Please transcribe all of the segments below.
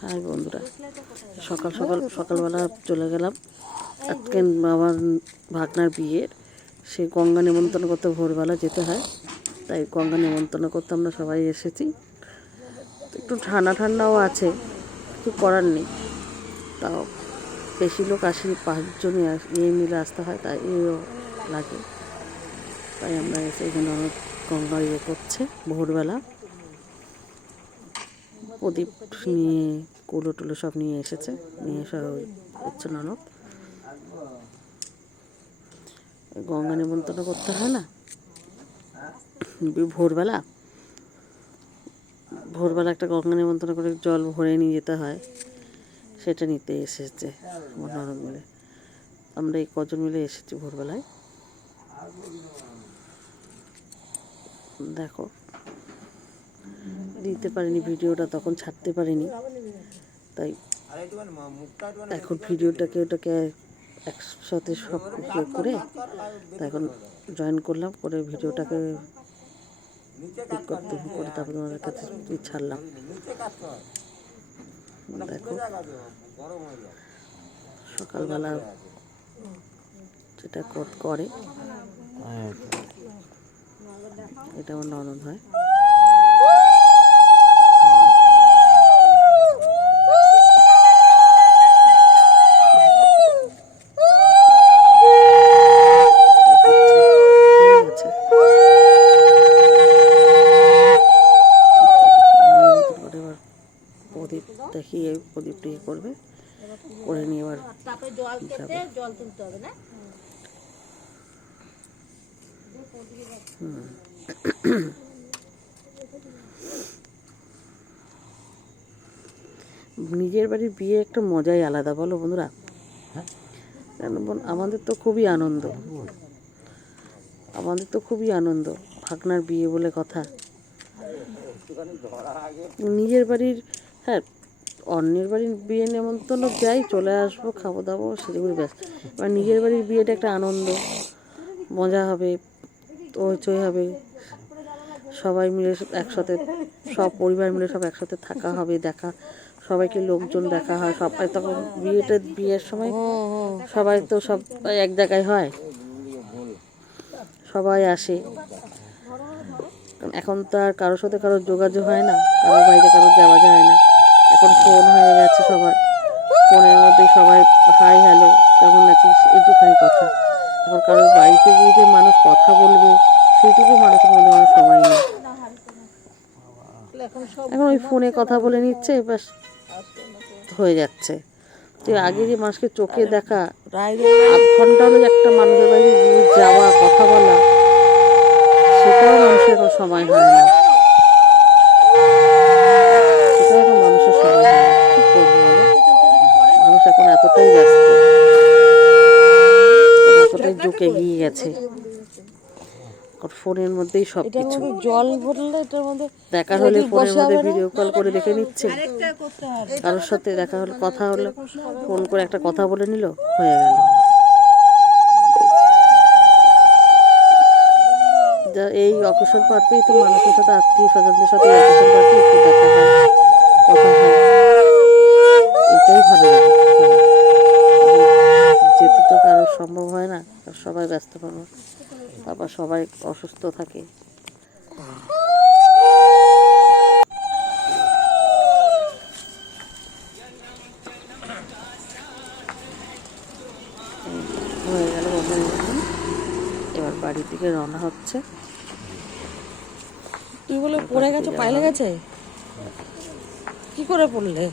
High বন্ধুরা, সকালবেলা চলে গেলাম। আজকে আমার ভাগনার বিয়ের সে গঙ্গা নিমন্ত্রণ করতে ভোরবেলা যেতে হয়, তাই গঙ্গা নিমন্ত্রণ করতে আমরা সবাই এসেছি। একটু ঠান্ডাও আছে, কিছু করার নেই। তাও বেশি লোক আসি, 5 জনই মিলে আসতে হয়, তাই লাগে। তাই আমরা এসে এখানে অনেক গঙ্গা করছে ভোরবেলা। প্রদীপ নিয়ে কুলো টুলো সব নিয়ে এসেছে, নিয়ে সব করছে ননদ। গঙ্গা নিমন্ত্রণ করতে হয় না ভোরবেলা একটা গঙ্গা নিমন্ত্রণ করে জল ভরে নিয়ে যেতে হয়, সেটা নিতে এসেছে আমার ননদ মিলে। আমরা এই কজন মিলে এসেছি ভোরবেলায়। দেখো, দিতে পারিনি ভিডিওটা, তখন ছাড়তে পারিনি, তাই এখন ওটাকে একসাথে সব করে এখন জয়েন করলাম, করে ভিডিওটাকে করে তারপর তোমাদের কাছে ছাড়লাম। দেখো, সকালবেলা যেটা করে এটা আমার ননদ হয়। প্রদীপ দেখিয়ে প্রদীপটি করবে, করে নিয়ে এবার জল তুলতে হবে না। নিজের বাড়ির বিয়ে একটা মজাই আলাদা, বলো বন্ধুরা। আমাদের তো খুবই আনন্দ, ভাগনার বিয়ে বলে কথা। নিজের বাড়ির, হ্যাঁ, অন্যের বাড়ির বিয়ে নেমন্তন্ন যাই, চলে আসবো, খাবো দাবো, সেগুলো ব্যাস। এবার নিজের বাড়ির বিয়েটা একটা আনন্দ, মজা হবে, হইচই হবে, সবাই মিলে একসাথে, সব পরিবার মিলে সব একসাথে থাকা হবে, সবাইকে লোকজন দেখা হয়। সবাই তখন বিয়ের সময় সবাই তো সব এক জায়গায় হয়, সবাই আসে। এখন তো আর কারোর সাথে কারোর যোগাযোগ হয় না, কারোর বাড়িতে কারোর যাওয়া যায় না। এখন ফোন হয়ে গেছে সবার, ফোনের মধ্যে সবাই হাই হ্যালো কেমন আছিস এইটুখানি কথা। এখন কারোর বাড়িতে গিয়ে যে মানুষ কথা বলবে, সেটুকু মানুষের মধ্যে কোনো সময় নেই। এখন ওই ফোনে কথা বলে নিচ্ছে, ব্যাস হয়ে যাচ্ছে। তো আগে যে মানুষকে চোখে দেখা, 8 ঘন্টা হলে একটা মানুষের বাড়ি গিয়ে যাওয়া, কথা বলা, সেটাও মানুষের এখন সময় হয় না। সেটাও এখন মানুষের সময় হয় না। কি করবো বলো, মানুষ এখন এতটাই ব্যস্ত, এতটাই ঝুঁকে গিয়ে গেছে, ফোনের মধ্যেই সব কিছু। জল ভরলে এটার মধ্যে দেখা হলে ফোনের মধ্যে ভিডিও কল করে দেখে নিচ্ছে, কারোর সাথে দেখা হলো, কথা হলো, ফোন করে একটা কথা বলে নিল, হয়ে গেল। এই অকেশন পারতেই তো মানুষের সাথে, আত্মীয় স্বজনদের সাথে অকেশন পারতেই একটু দেখা হয়, কথা হয়, এটাই ভালো লাগে। যেতে তো কারোর সম্ভব হয় না, সবাই ব্যস্ত পাবো, তারপর সবাই অসুস্থ থাকে। হয়ে গেল বন্ধু, এবার বাড়ির দিকে রওনা হচ্ছে। তুই বলে পড়ে গেছো, পাইলে গেছে, কি করে পড়লে?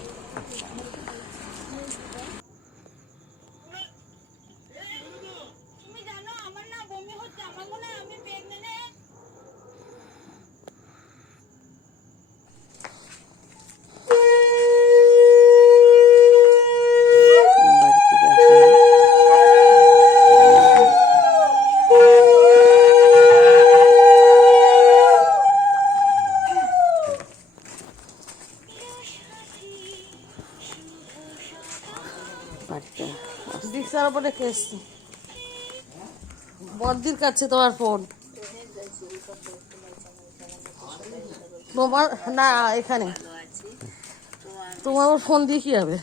রিক্সার উপরে রেখে এসছি, বড়দির কাছে তোমার ফোন। তোমার না, এখানে তোমার আবার ফোন দিয়ে কি হবে?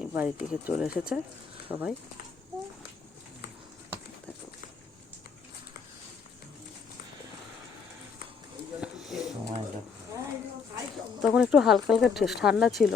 এই বাড়ি থেকে চলে এসেছে সবাই। দেখো। তখন একটু হালকা হালকা ঠান্ডা ছিল,